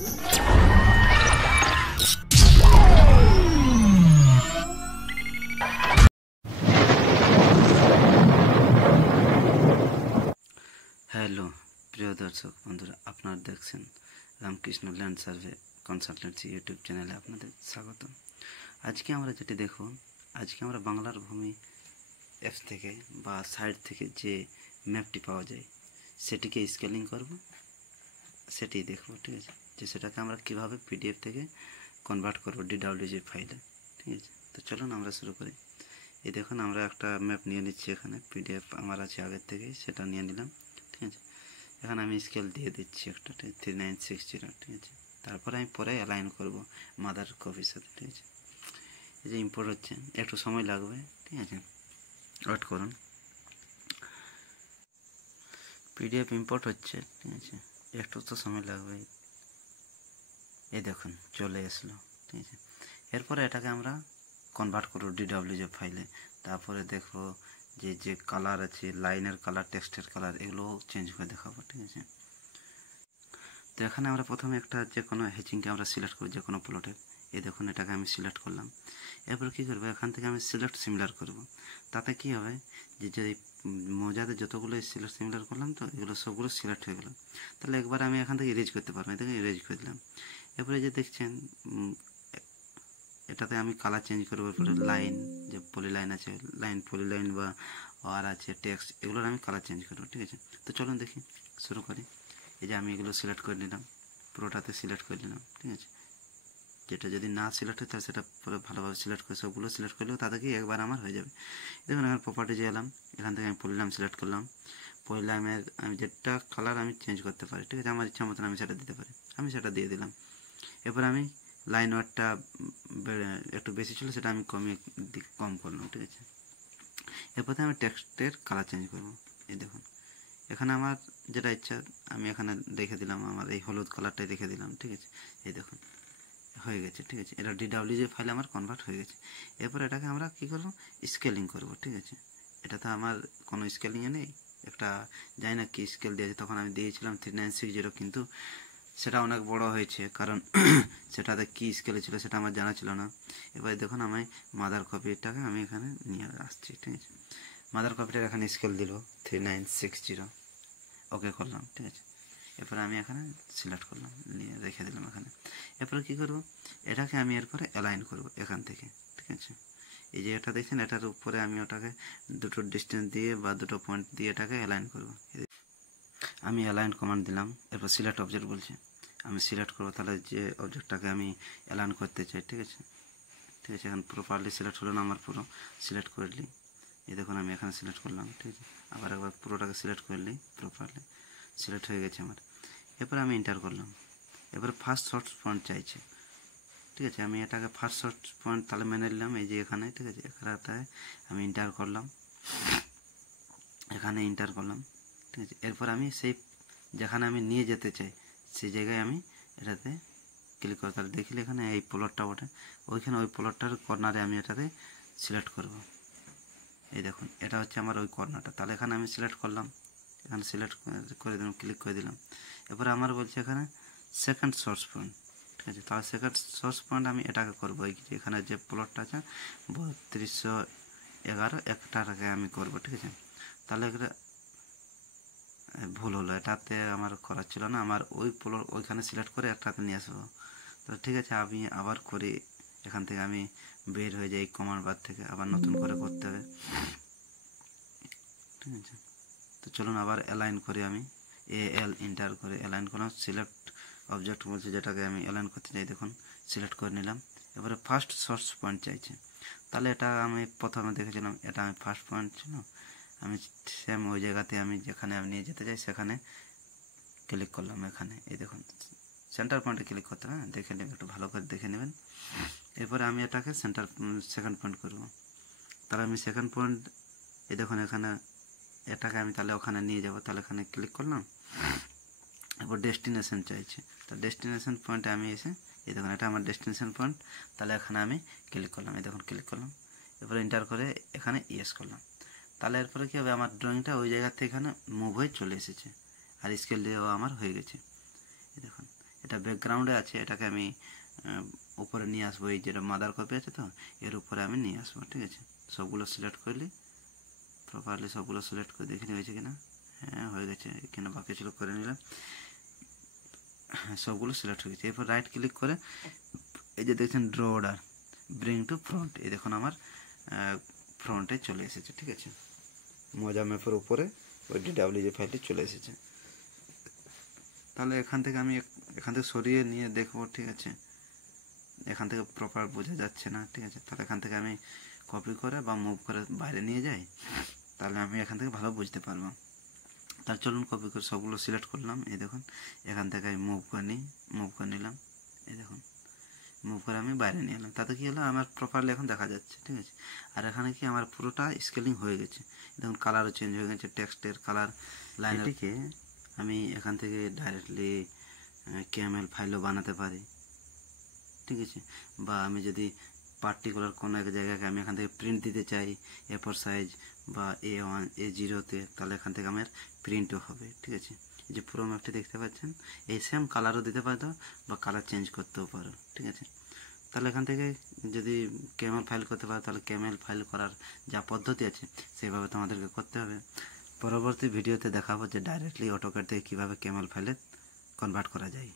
Hello প্রিয় দর্শক বন্ধুরা, আপনারা দেখছেন Ramakrishna land survey consultancy YouTube চ্যানেলে আপনাদের স্বাগত। আজকে আমরা যেটি দেখব, আজকে আমরা বাংলার ভূমি অ্যাপস থেকে বা সাইট থেকে যে ম্যাপটি পাওয়া যায় সেটিকে স্কেলিং করব, সেটি দেখব। ঠিক আছে, যে সেটাকে আমরা কীভাবে পিডিএফ থেকে কনভার্ট করব ডিডাব্লিউজি ফাইলে। ঠিক আছে, তো চলুন আমরা শুরু করি। এই দেখুন, আমরা একটা ম্যাপ নিয়ে নিচ্ছি। এখানে পিডিএফ আমার আছে আগের থেকেই, সেটা নিয়ে নিলাম। ঠিক আছে, এখানে আমি স্কেল দিয়ে দিচ্ছি একটা 3960। ঠিক আছে, তারপরে আমি পরে অ্যালাইন করব মাদার কপির সাথে। ঠিক আছে, এই যে ইম্পোর্ট হচ্ছে, একটু সময় লাগবে। ঠিক আছে, ওয়েট করুন। পিডিএফ ইম্পোর্ট হচ্ছে। ঠিক আছে, একটু তো সময় লাগবে। এই দেখুন চলে আসলো। ঠিক আছে, এরপরে এটাকে আমরা কনভার্ট করব ডিডাব্লিউজি ফাইলে। তারপরে দেখবো যে যে কালার আছে, লাইনের কালার, টেক্সটের কালার, এগুলো চেঞ্জ করে দেখাবো। ঠিক আছে, তো এখানে আমরা প্রথমে একটা যে কোনো হ্যাচিংকে আমরা সিলেক্ট করি, যে কোনো প্লটের। এই দেখুন, এটাকে আমি সিলেক্ট করলাম। এরপর কী করবো, এখান থেকে আমি সিলেক্ট সিমিলার করব। তাতে কি হবে, যে যদি মৌজাতে যতগুলো সিলেক্ট সিমিলার করলাম, তো এগুলো সবগুলো সিলেক্ট হয়ে গেল। তাহলে একবার আমি এখান থেকে ইরেজ করতে পারবো। এটাকে ইরেজ করে দিলাম। এরপরে যে দেখছেন, এটাতে আমি কালার চেঞ্জ করবো। এরপরে লাইন, যে পলি লাইন আছে, পলি লাইন বা আর আছে টেক্সট, এগুলোর আমি কালার চেঞ্জ করবো। ঠিক আছে, তো চলুন দেখি, শুরু করি। এই যে আমি এগুলো সিলেক্ট করে নিলাম, পুরোটাতে সিলেক্ট করে নিলাম। ঠিক আছে, যেটা যদি না সিলেক্ট হয় তাহলে সেটা পুরো ভালোভাবে সিলেক্ট করে সবগুলো সিলেক্ট করলেও তাদেরকে একবার আমার হয়ে যাবে। দেখুন, আমার প্রপার্টিজে এলাম, এখান থেকে আমি পলিলাম সিলেক্ট করলাম। পলিলামের আমি যেটা কালার আমি চেঞ্জ করতে পারি। ঠিক আছে, আমার ইচ্ছা মতন আমি সেটা দিতে পারি, আমি সেটা দিয়ে দিলাম। এরপর আমি লাইন ওয়ার্ডটা একটু বেশি ছিল, সেটা আমি কম করলাম। ঠিক আছে, এরপর আমি টেক্সটের কালার চেঞ্জ করবো। এই দেখুন, এখানে আমার যেটা ইচ্ছা আমি এখানে রেখে দিলাম, আমার এই হলুদ কালারটাই রেখে দিলাম। ঠিক আছে, এই দেখুন হয়ে গেছে। ঠিক আছে, এটা ডিডাব্লিউজি ফাইলে আমার কনভার্ট হয়ে গেছে। এরপর এটাকে আমরা কী করবো, স্কেলিং করব। ঠিক আছে, এটা তো আমার কোনো স্কেলিংয়ে নেই, একটা জানি না কি স্কেল দিয়েছে, তখন আমি দিয়েছিলাম 3960, কিন্তু সেটা অনেক বড় হয়েছে, কারণ সেটাতে কী স্কেলে ছিল সেটা আমার জানা ছিল না। এবার দেখুন, আমি মাদার কপিটাকে আমি এখানে নিয়ে আসছি। ঠিক আছে, মাদার কপিটার এখানে স্কেল দিল 3960, ওকে করলাম। ঠিক আছে, এরপরে আমি এখানে সিলেক্ট করলাম, নিয়ে রেখে দিলাম এখানে। এরপরে কী করব, এটাকে আমি এরপরে অ্যালাইন করব এখান থেকে। ঠিক আছে, এই যে এটা দেখছেন, এটার উপরে আমি ওটাকে দুটো ডিস্টেন্স দিয়ে বা দুটো পয়েন্ট দিয়ে এটাকে অ্যালাইন করব। আমি অ্যালাইন কমান্ড দিলাম। এরপর সিলেক্ট অবজেক্ট বলছে, আমি সিলেক্ট করবো তাহলে যে অবজেক্টটাকে আমি অ্যালাইন করতে চাই। ঠিক আছে, ঠিক আছে, এখন প্রপারলি সিলেক্ট হলো না, আমার পুরো সিলেক্ট করে নিই। এই দেখুন, আমি এখানে সিলেক্ট করলাম। ঠিক আছে, আবার একবার পুরোটাকে সিলেক্ট করে নিই, প্রপারলি সিলেক্ট হয়ে গেছে আমার। এরপর আমি এন্টার করলাম। এবার ফার্স্ট শর্ট পয়েন্ট চাইছে। ঠিক আছে, আমি এটাকে ফার্স্ট শর্ট পয়েন্ট তাহলে মেনে নিলাম, এই যে এখানে। ঠিক আছে, এখানে আমি এন্টার করলাম, এখানে এন্টার করলাম। ঠিক আছে, এরপর আমি সেই যেখানে আমি নিয়ে যেতে চাই সেই জায়গায় আমি এটাতে ক্লিক করব। তাহলে দেখিলে এখানে এই প্লটটা ওঠে, ওইখানে ওই প্লটটার কর্নারে আমি এটাতে সিলেক্ট করব। এই দেখুন, এটা হচ্ছে আমার ওই কর্নারটা। তাহলে এখানে আমি সিলেক্ট করলাম, এখানে সিলেক্ট করে দিলাম, ক্লিক করে দিলাম। এরপরে আমার বলছে এখানে সেকেন্ড সোর্স পয়েন্ট। ঠিক আছে, তাহলে সেকেন্ড সোর্স পয়েন্ট আমি এটাকে করবো। এই যে এখানে যে প্লটটা আছে 3211, একটাকে আমি করবো। ঠিক আছে, তাহলে এটা ভুল হলো, এটাতে আমার করার ছিল না, আমার ওই প্লট ওইখানে সিলেক্ট করে একটাতে নিয়ে আসবো। তো ঠিক আছে, আমি আবার করি, এখান থেকে আমি বের হয়ে যাই কমান্ড বার থেকে, আবার নতুন করে করতে হবে। ঠিক আছে, তো চলুন আবার অ্যালাইন করি। আমি এল এন্টার করে অ্যালাইন করলাম। সিলেক্ট অবজেক্ট বলছে, যেটাকে আমি অ্যালাইন করতে চাই, দেখুন সিলেক্ট করে নিলাম। এবারে ফার্স্ট সোর্স পয়েন্ট চাইছে, তাহলে এটা আমি প্রথমে দেখেছিলাম, এটা আমি ফার্স্ট পয়েন্ট ছিল, আমি সেম ওই জায়গাতে আমি যেখানে আমি নিয়ে যেতে চাই সেখানে ক্লিক করলাম। এখানে এই দেখুন সেন্টার পয়েন্টে ক্লিক করতে হবে, দেখে নেবেন, একটু ভালো করে দেখে নেবেন। এরপরে আমি এটাকে সেকেন্ড পয়েন্ট করব। তাহলে আমি সেকেন্ড পয়েন্ট, এই দেখুন এখানে এটাকে আমি তাহলে ওখানে নিয়ে যাব। তাহলে এখানে ক্লিক করলাম, এরপর ডেস্টিনেশন চাইছে, তো ডেস্টিনেশন পয়েন্টে আমি এসে এই দেখুন, এটা আমার ডেস্টিনেশন পয়েন্ট। তাহলে এখানে আমি ক্লিক করলাম, এই দেখুন ক্লিক করলাম। এরপরে এন্টার করে এখানে ইয়েস করলাম। তাহলে এরপরে কী হবে, আমার ড্রয়িংটা ওই জায়গা থেকে এখানে মুভ হয়ে চলে এসেছে, আর স্কেল দিয়েও আমার হয়ে গেছে। এই দেখুন, এটা ব্যাকগ্রাউন্ডে আছে, এটাকে আমি উপরে নিয়ে আসবো। এই যেটা মাদার কপি আছে তো, এর উপরে আমি নিয়ে আসবো। ঠিক আছে, সবগুলো সিলেক্ট করলি, প্রপারলি সবগুলো সিলেক্ট করে দেখে হয়েছে কিনা। হ্যাঁ হয়ে গেছে, এখানে বাকি ছিল করে নিলাম। হ্যাঁ সবগুলো সিলেক্ট হয়ে গেছে। এরপর রাইট ক্লিক করে এই যে দেখছেন draw order bring to front, এই দেখুন আমার ফ্রন্টে চলে এসেছে। ঠিক আছে, মজা ম্যাপের উপরে ওই DWG ফাইলটি চলে এসেছে। তাহলে এখান থেকে আমি এখান থেকে সরিয়ে নিয়ে দেখবো। ঠিক আছে, এখান থেকে প্রপার বোঝা যাচ্ছে না। ঠিক আছে, তাহলে এখান থেকে আমি কপি করে বা মুভ করে বাইরে নিয়ে যাই, তাহলে আমি এখান থেকে ভালো বুঝতে পারবো। তাহলে চলুন কপি করে সবগুলো সিলেক্ট করলাম। এই দেখুন এখান থেকে আমি মুভ করে নিলাম। এই দেখুন মুভ করে আমি বাইরে নিয়ে এলাম, তাতে কী হলো আমার প্রপারলি এখন দেখা যাচ্ছে। ঠিক আছে, আর এখানে কি আমার পুরোটা স্কেলিং হয়ে গেছে। দেখুন কালারও চেঞ্জ হয়ে গেছে, টেক্সটের কালার, লাইনটিকে আমি এখান থেকে ডাইরেক্টলি KML ফাইলও বানাতে পারি। ঠিক আছে, বা আমি যদি পার্টিকুলার কোনো এক জায়গাকে আমি এখান থেকে প্রিন্ট দিতে চাই A4 সাইজ বা A1 A0-তে, তাহলে এখান থেকে আমার প্রিন্টও হবে। ঠিক আছে, এই যে পুরো ম্যাপটি দেখতে পাচ্ছেন, এই সেম কালারও দিতে পারতো বা কালার চেঞ্জ করতেও পারো। ঠিক আছে, তাহলে এখান থেকে যদি KML ফাইল করতে পারো, তাহলে KML ফাইল করার যা পদ্ধতি আছে সেভাবে তোমাদেরকে করতে হবে। পরবর্তী ভিডিওতে দেখাবো যে ডাইরেক্টলি অটোক্যাড থেকে কীভাবে KML ফাইলে কনভার্ট করা যায়।